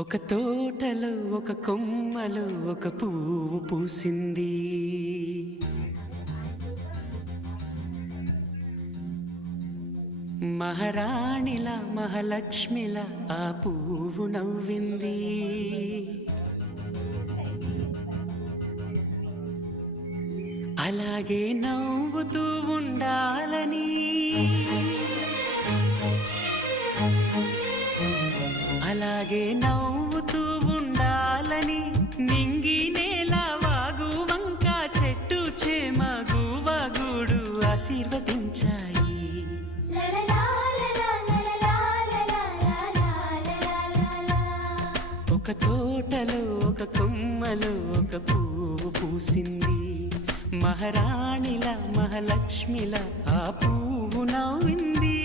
ఒక తోటలో ఒక కొమ్మలో ఒక పువ్వు పూసింది. మహారాణిలా మహాలక్ష్మిలా ఆ పువ్వు నవ్వింది. అలాగే నవ్వుతూ ఉండాలని, అలాగే నవ్వుతూ ఉండాలని నింగి నేల వాగు వంక చెట్టు చేమ గువగూడు ఆశీర్వదించాయి. ఒక తోటలో ఒక కొమ్మలో ఒక పువ్వు పూసింది. మహారాణిలా మహాలక్ష్మిలా ఆ పువ్వు నవ్వింది.